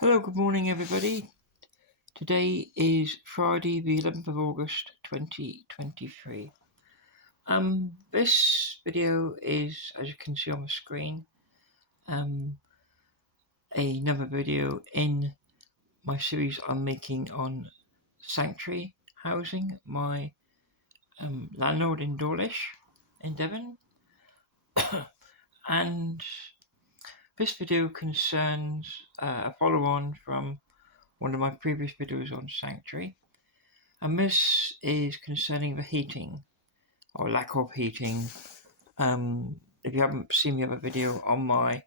Hello, good morning everybody. Today is Friday the 11th of August 2023. This video is, as you can see on the screen, another video in my series I'm making on Sanctuary Housing, my landlord in Dawlish in Devon. And this video concerns a follow-on from one of my previous videos on Sanctuary. And this is concerning the heating, or lack of heating. If you haven't seen the other video on my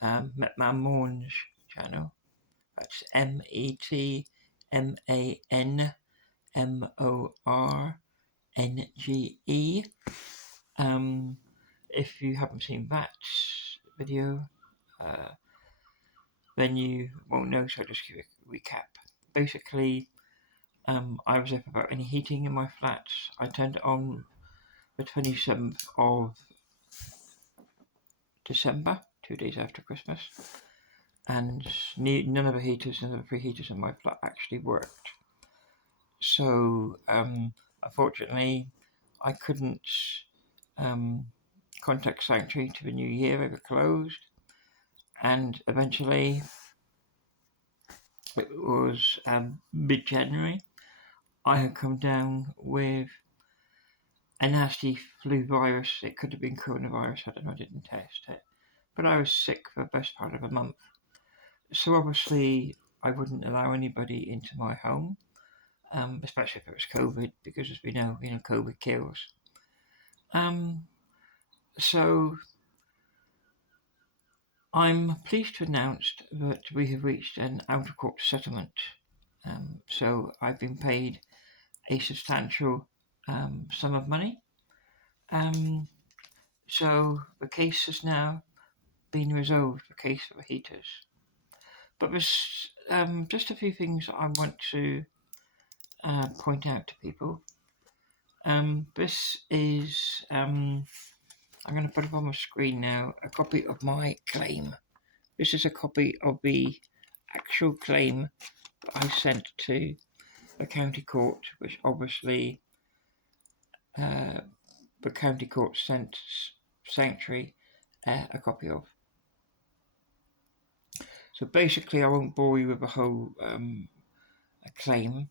Metman Mornge channel, that's METMANMORNGE. If you haven't seen that video, then you won't know, so I'll just give a recap. Basically, I was up about any heating in my flat. I turned it on the 27th of December, 2 days after Christmas, and none of the heaters, none of the preheaters in my flat actually worked. So, unfortunately, I couldn't contact Sanctuary to the new year. They were closed, and eventually, it was mid-January, I had come down with a nasty flu virus. It could have been coronavirus, I don't know, I didn't test it. But I was sick for the best part of a month. So obviously I wouldn't allow anybody into my home, especially if it was COVID, because as we know, COVID kills. So I'm pleased to announce that we have reached an out-of-court settlement. So I've been paid a substantial sum of money. So the case has now been resolved, the case for the heaters. But there's just a few things I want to point out to people. This is, I'm going to put up on my screen now, a copy of my claim. This is a copy of the actual claim that I sent to the county court, which obviously the county court sent Sanctuary a copy of. So basically, I won't bore you with the whole claim.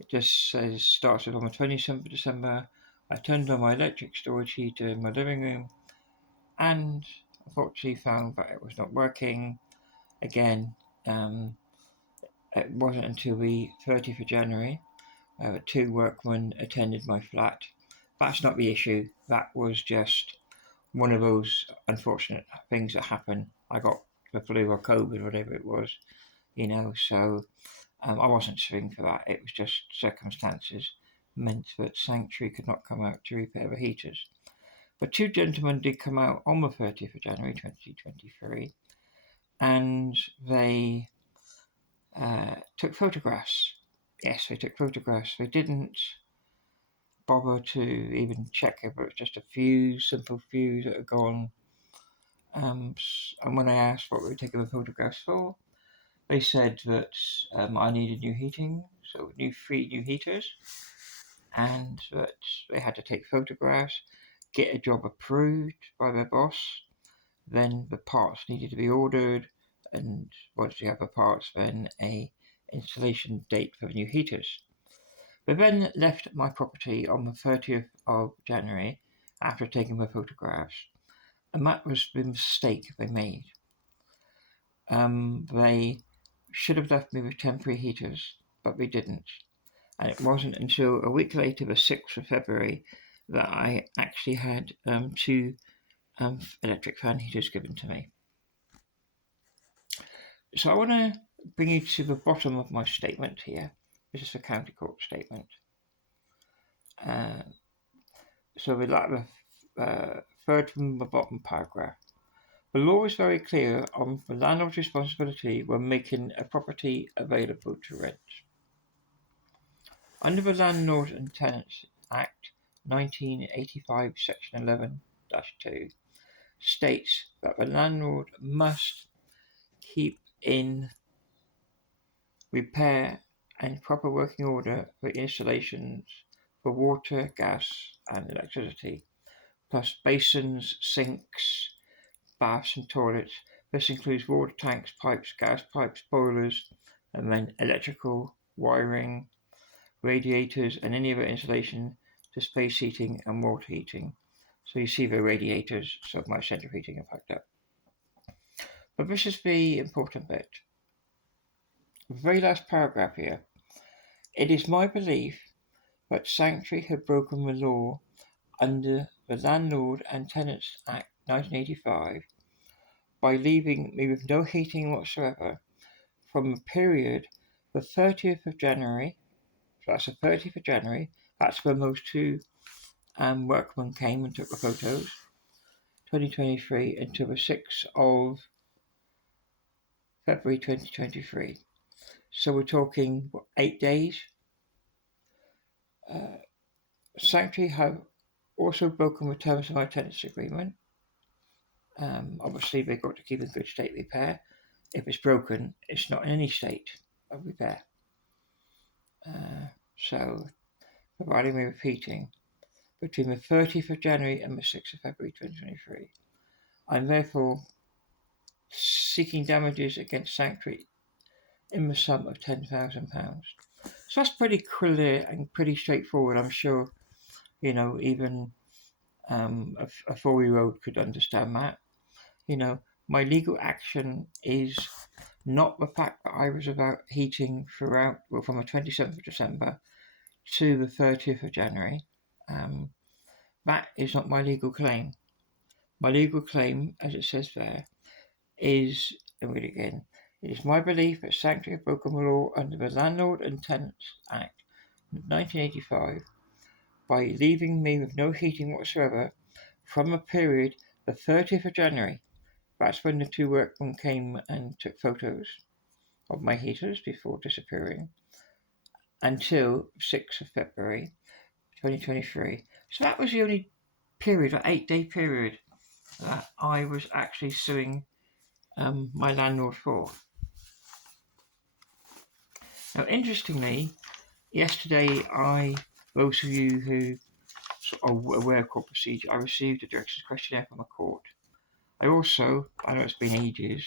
It just says, started on the 27th of December. I turned on my electric storage heater in my living room and unfortunately found that it was not working. Again, it wasn't until the 30th of January that 2 workmen attended my flat. That's not the issue. That was just one of those unfortunate things that happen. I got the flu or COVID, whatever it was, so I wasn't suing for that. It was just circumstances meant that Sanctuary could not come out to repair the heaters. But 2 gentlemen did come out on the 30th of January 2023, and they took photographs. Yes, they took photographs. They didn't bother to even check if it was just a fuse, simple fuse that had gone. And when I asked what we were taking the photographs for, they said that I needed new heating, so 3 new heaters, and that they had to take photographs, get a job approved by their boss, then the parts needed to be ordered, and once you have the parts, then a installation date for the new heaters. They then left my property on the 30th of January after taking the photographs, and that was the mistake they made. They should have left me with temporary heaters, but they didn't. And it wasn't until a week later, the 6th of February, that I actually had 2 electric fan heaters given to me. So I want to bring you to the bottom of my statement here. This is the county court statement. So we like the third from the bottom paragraph. The law is very clear on the landlord's responsibility when making a property available to rent. Under the Landlord and Tenants Act 1985, Section 11-2 states that the landlord must keep in repair and proper working order for installations for water, gas and electricity, plus basins, sinks, baths and toilets. This includes water tanks, pipes, gas pipes, boilers, and then electrical wiring, radiators, and any other installation to space heating and water heating. So you see the radiators, so my central heating are hooked up. But this is the important bit. The very last paragraph here. It is my belief that Sanctuary had broken the law under the Landlord and Tenants Act 1985 by leaving me with no heating whatsoever from the period the 30th of January, so that's the 30th of January, that's when those two workmen came and took the photos, 2023, until the 6th of February 2023. So we're talking, 8 days? Sanctuary have also broken the terms of my tenancy agreement. Obviously, they've got to keep in good state repair. If it's broken, it's not in any state of repair. So, providing me with heating between the 30th of January and the 6th of February 2023. I'm therefore seeking damages against Sanctuary in the sum of £10,000. So that's pretty clear and pretty straightforward. I'm sure, even a 4-year-old could understand that. My legal action is not the fact that I was without heating throughout, from the 27th of December to the 30th of January. That is not my legal claim. My legal claim, as it says there, is, and read it again, it is my belief that Sanctuary have broken the law under the Landlord and Tenants Act 1985 by leaving me with no heating whatsoever from the period the 30th of January. That's when the two workmen came and took photos of my heaters before disappearing, until 6th of February 2023. So that was the only period, an 8-day period, that I was actually suing my landlord for. Now, interestingly, yesterday, those of you who are aware of court procedure, I received a director's questionnaire from a court. I know it's been ages,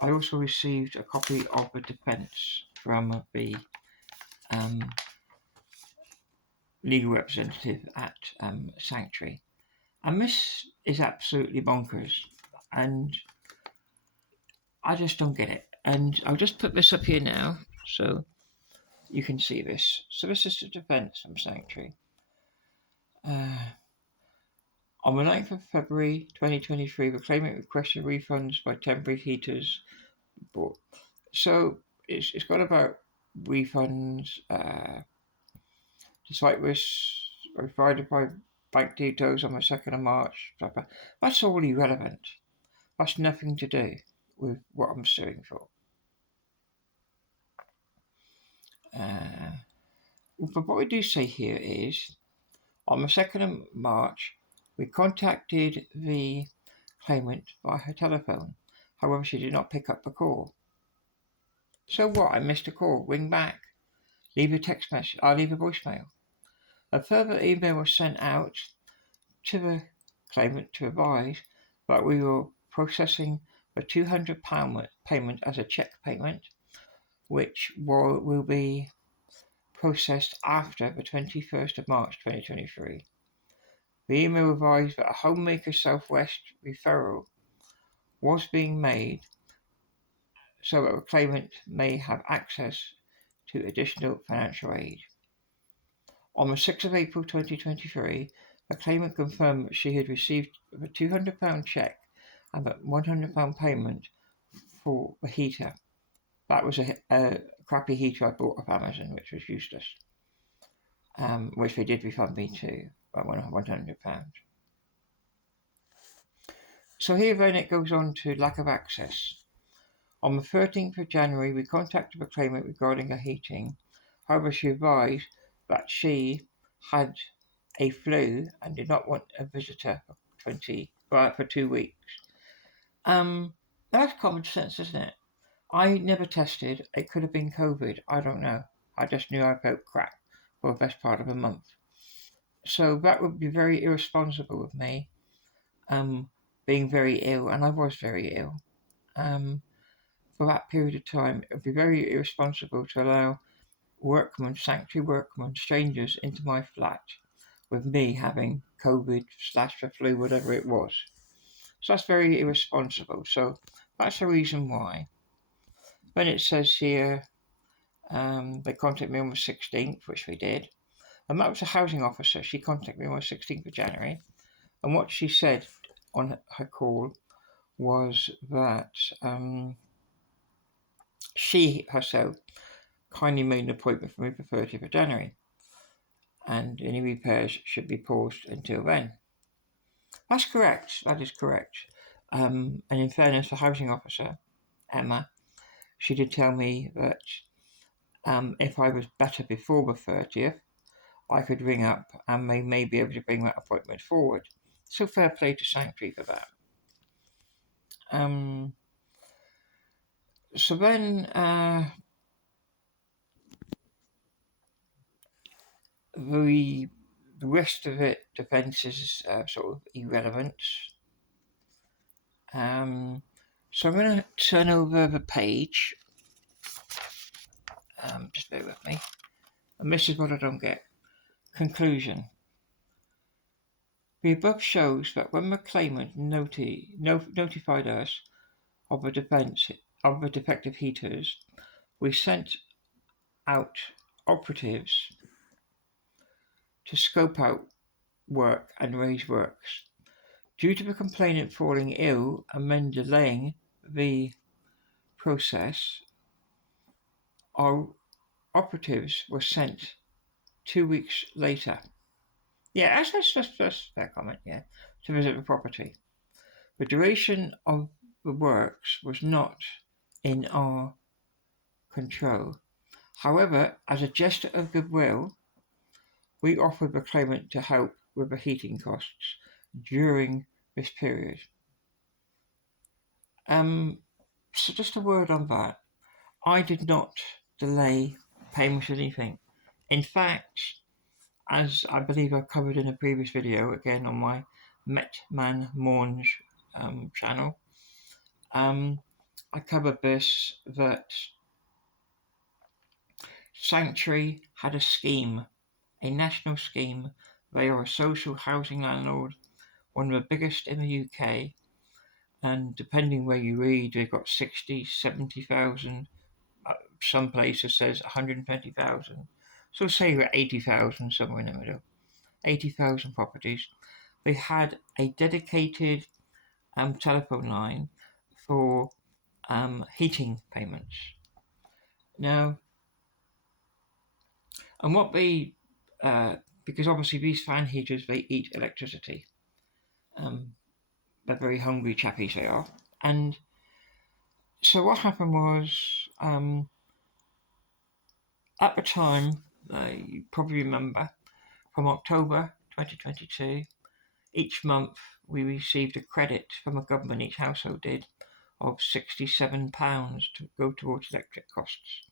I also received a copy of the defence from the legal representative at Sanctuary. And this is absolutely bonkers. And I just don't get it. And I'll just put this up here now so you can see this. So this is the defence from Sanctuary. On the 9th of February 2023, the claimant requested refunds by temporary heaters. So it's got about refunds, despite this, provided by bank details on the 2nd of March. That's all irrelevant. That's nothing to do with what I'm suing for. But what we do say here is, on the 2nd of March, we contacted the claimant by her telephone. However, she did not pick up the call. So what? I missed a call. Ring back. Leave a text message. I'll leave a voicemail. A further email was sent out to the claimant to advise that we were processing the £200 payment as a cheque payment, which will be processed after the 21st of March 2023. The email advised that a Homemaker Southwest referral was being made so that the claimant may have access to additional financial aid. On the 6th of April 2023, the claimant confirmed that she had received a £200 cheque and a £100 payment for the heater. That was a crappy heater I bought off Amazon, which was useless, which they did refund me too, by £100. So here then it goes on to lack of access. On the 13th of January, we contacted the claimant regarding her heating. However, she advised that she had a flu and did not want a visitor for 2 weeks. That's common sense, isn't it? I never tested. It could have been COVID. I don't know. I just knew I felt crap for the best part of a month. So that would be very irresponsible of me, um, being very ill, and I was very ill. Um, for that period of time, it would be very irresponsible to allow workmen, sanctuary workmen, strangers into my flat with me having COVID slash the flu, whatever it was. So that's very irresponsible. So that's the reason why. Then it says here they contacted me on the 16th, which we did. And that was a housing officer. She contacted me on the 16th of January. And what she said on her call was that she herself kindly made an appointment for me for 30th of January. And any repairs should be paused until then. That's correct. That is correct. And in fairness, the housing officer, Emma, she did tell me that if I was better before the 30th, I could ring up and they may be able to bring that appointment forward. So fair play to Sanctuary for that. So then the rest of it, defence is sort of irrelevant. So I'm going to turn over the page. Just bear with me. And this is what I don't get. Conclusion. The above shows that when the claimant notified us of the defective heaters, we sent out operatives to scope out work and raise works. Due to the complainant falling ill and then delaying the process, our operatives were sent 2 weeks later. Yeah, that's fair comment, yeah, to visit the property. The duration of the works was not in our control. However, as a gesture of goodwill, we offered the claimant to help with the heating costs during this period. So just a word on that. I did not delay payment or anything. In fact, as I believe I covered in a previous video, again on my Metman Mourns channel, I covered this, that Sanctuary had a scheme, a national scheme. They are a social housing landlord, one of the biggest in the UK, and depending where you read, they've got 60, 70,000. Some places says 120,000. So say we're 80,000, somewhere in the middle. 80,000 properties. They had a dedicated telephone line for heating payments. Now, and what they, because obviously these fan heaters, they eat electricity. They're very hungry chappies, they are. And so what happened was, at the time, you probably remember, from October 2022, each month we received a credit from the government, each household did, of £67 to go towards electric costs.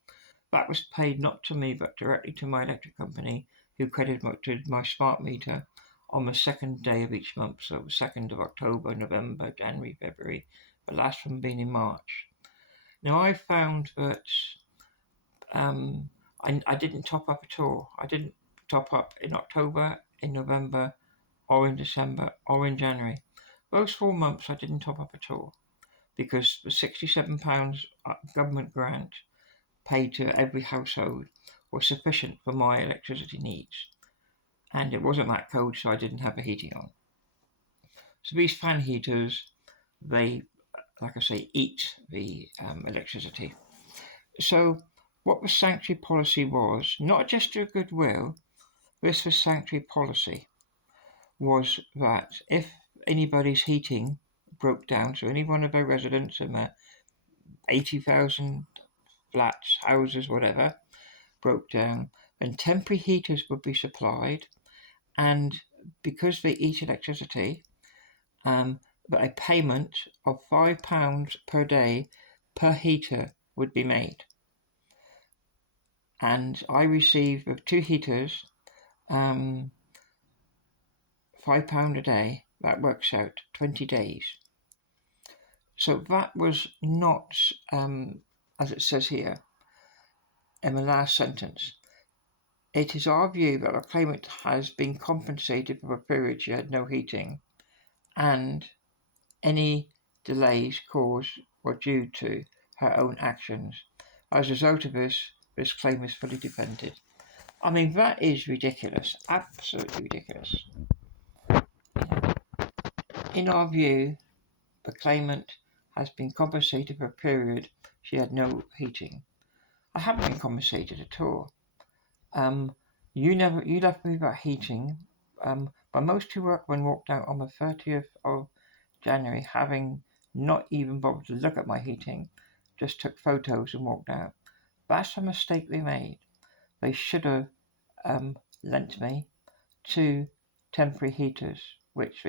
That was paid not to me but directly to my electric company, who credited my smart meter on the second day of each month, so the 2nd of October, November, January, February, the last one being in March. Now I found that I didn't top up at all. I didn't top up in October, in November, or in December, or in January. Those 4 months I didn't top up at all, because the £67 government grant paid to every household was sufficient for my electricity needs. And it wasn't that cold, so I didn't have the heating on. So these fan heaters, they, like I say, eat the electricity. So what the Sanctuary policy was, not just a goodwill, this was Sanctuary policy, was that if anybody's heating broke down, so any one of their residents in their 80,000 flats, houses, whatever, broke down, then temporary heaters would be supplied, and because they eat electricity, but a payment of £5 per day per heater would be made. And I received with 2 heaters, £5 a day. That works out 20 days. So that was not, as it says here in the last sentence. It is our view that the claimant has been compensated for the period she had no heating, and any delays caused were due to her own actions. As a result of this claim is fully defended. I mean, that is ridiculous. Absolutely ridiculous. In our view, the claimant has been compensated for a period she had no heating. I haven't been compensated at all. You left me without heating. But most who workmen walked out on the 30th of January, having not even bothered to look at my heating, just took photos and walked out. That's a mistake they made. They should have lent me 2 temporary heaters, which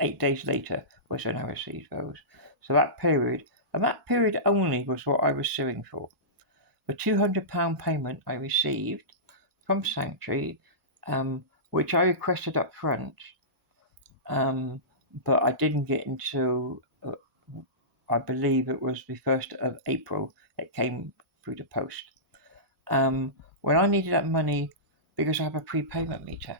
8 days later was when I received those. So that period, and that period only, was what I was suing for. The £200 payment I received from Sanctuary, which I requested up front, but I didn't get until I believe it was the 1st of April. It came through the post. When I needed that money, because I have a prepayment meter,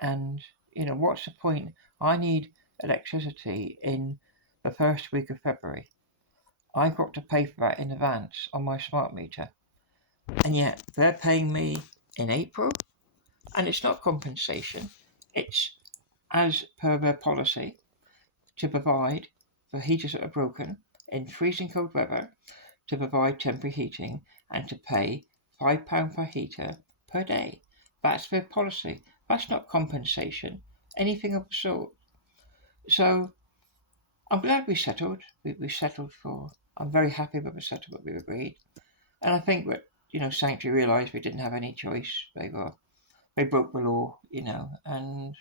and what's the point? I need electricity in the first week of February. I've got to pay for that in advance on my smart meter, and yet they're paying me in April, and it's not compensation. It's as per their policy to provide for heaters that are broken in freezing cold weather, to provide temporary heating, and to pay £5 per heater per day. That's their policy. That's not compensation, anything of the sort. So I'm glad we settled. We settled for. I'm very happy with the settlement we agreed, and I think that Sanctuary realised we didn't have any choice. They broke the law, and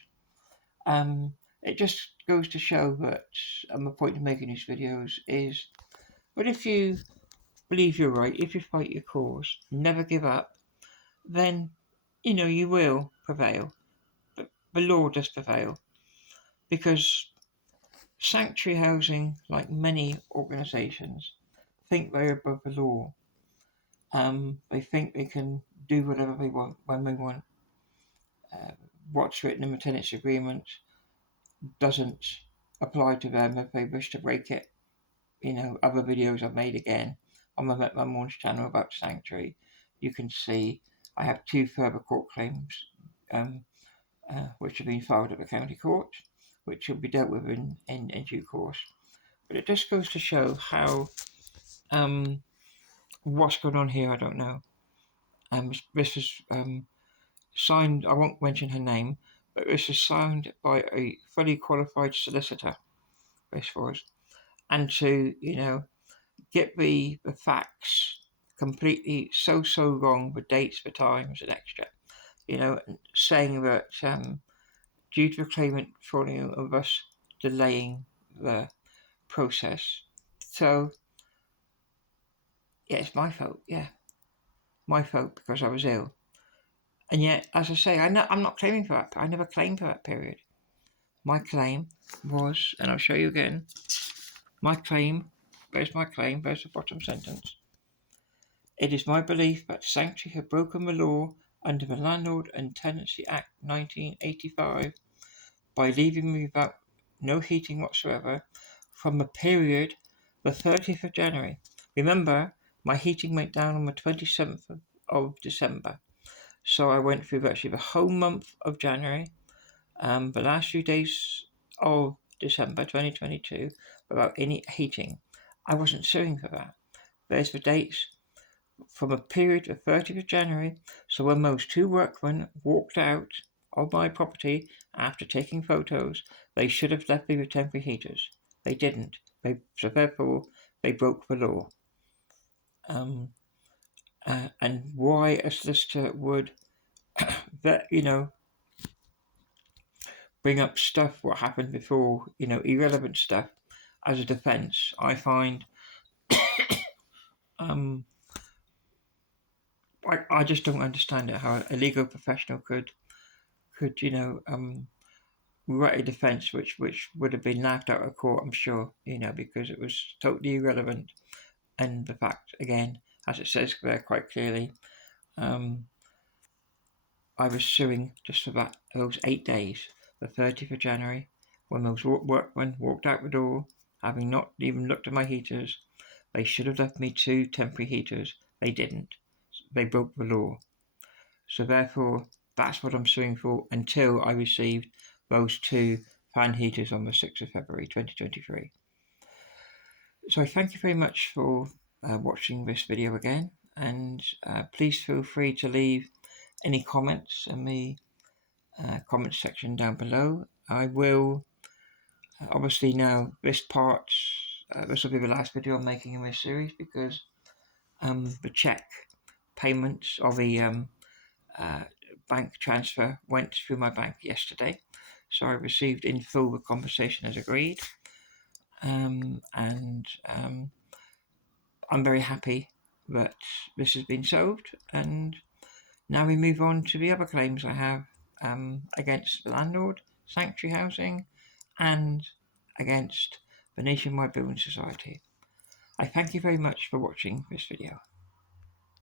it just goes to show that, and the point of making these videos is, but if you believe you're right, if you fight your cause, never give up, then you will prevail. But the law does prevail, because Sanctuary Housing, like many organisations, think they're above the law. They think they can do whatever they want when they want. What's written in the tenancy agreement doesn't apply to them if they wish to break it. Other videos I've made again on my Morn's channel about Sanctuary, you can see I have 2 further court claims which have been filed at the county court, which will be dealt with in due course. But it just goes to show how what's going on here, I don't know. This is signed, I won't mention her name, but this is signed by a fully qualified solicitor, this was. And to, get the facts completely so wrong, the dates, the times, and extra, saying that due to the claimant falling of us delaying the process. So, yeah, it's my fault, my fault, because I was ill. And yet, as I say, I'm not claiming for that. I never claimed for that period. My claim was, and I'll show you again, there's the bottom sentence. It is my belief that Sanctuary have broken the law under the Landlord and Tenancy Act 1985 by leaving me without no heating whatsoever from the period the 30th of January. Remember, my heating went down on the 27th of December. So I went through virtually the whole month of January, the last few days of December 2022, without any heating. I wasn't suing for that. There's the dates from a period of 30th of January. So when those 2 workmen walked out of my property after taking photos, they should have left me with temporary heaters. They didn't. So therefore, they broke the law. And why a solicitor would, bring up stuff what happened before, irrelevant stuff, as a defence, I find I just don't understand it, how a legal professional could write a defence which would have been laughed out of court, I'm sure, because it was totally irrelevant. And the fact, again, as it says there quite clearly, I was suing just for those 8 days, the 30th of January, when those workmen walked out the door, having not even looked at my heaters. They should have left me 2 temporary heaters. They didn't. They broke the law. So therefore, that's what I'm suing for until I received those 2 fan heaters on the 6th of February 2023. So thank you very much for watching this video again, and please feel free to leave any comments in the comments section down below. I will obviously now this will be the last video I'm making in this series, because the check payments of the bank transfer went through my bank yesterday, so I received in full the compensation as agreed, and I'm very happy that this has been solved. And now we move on to the other claims I have against the landlord, Sanctuary Housing, and against the Nationwide Building Society. I thank you very much for watching this video.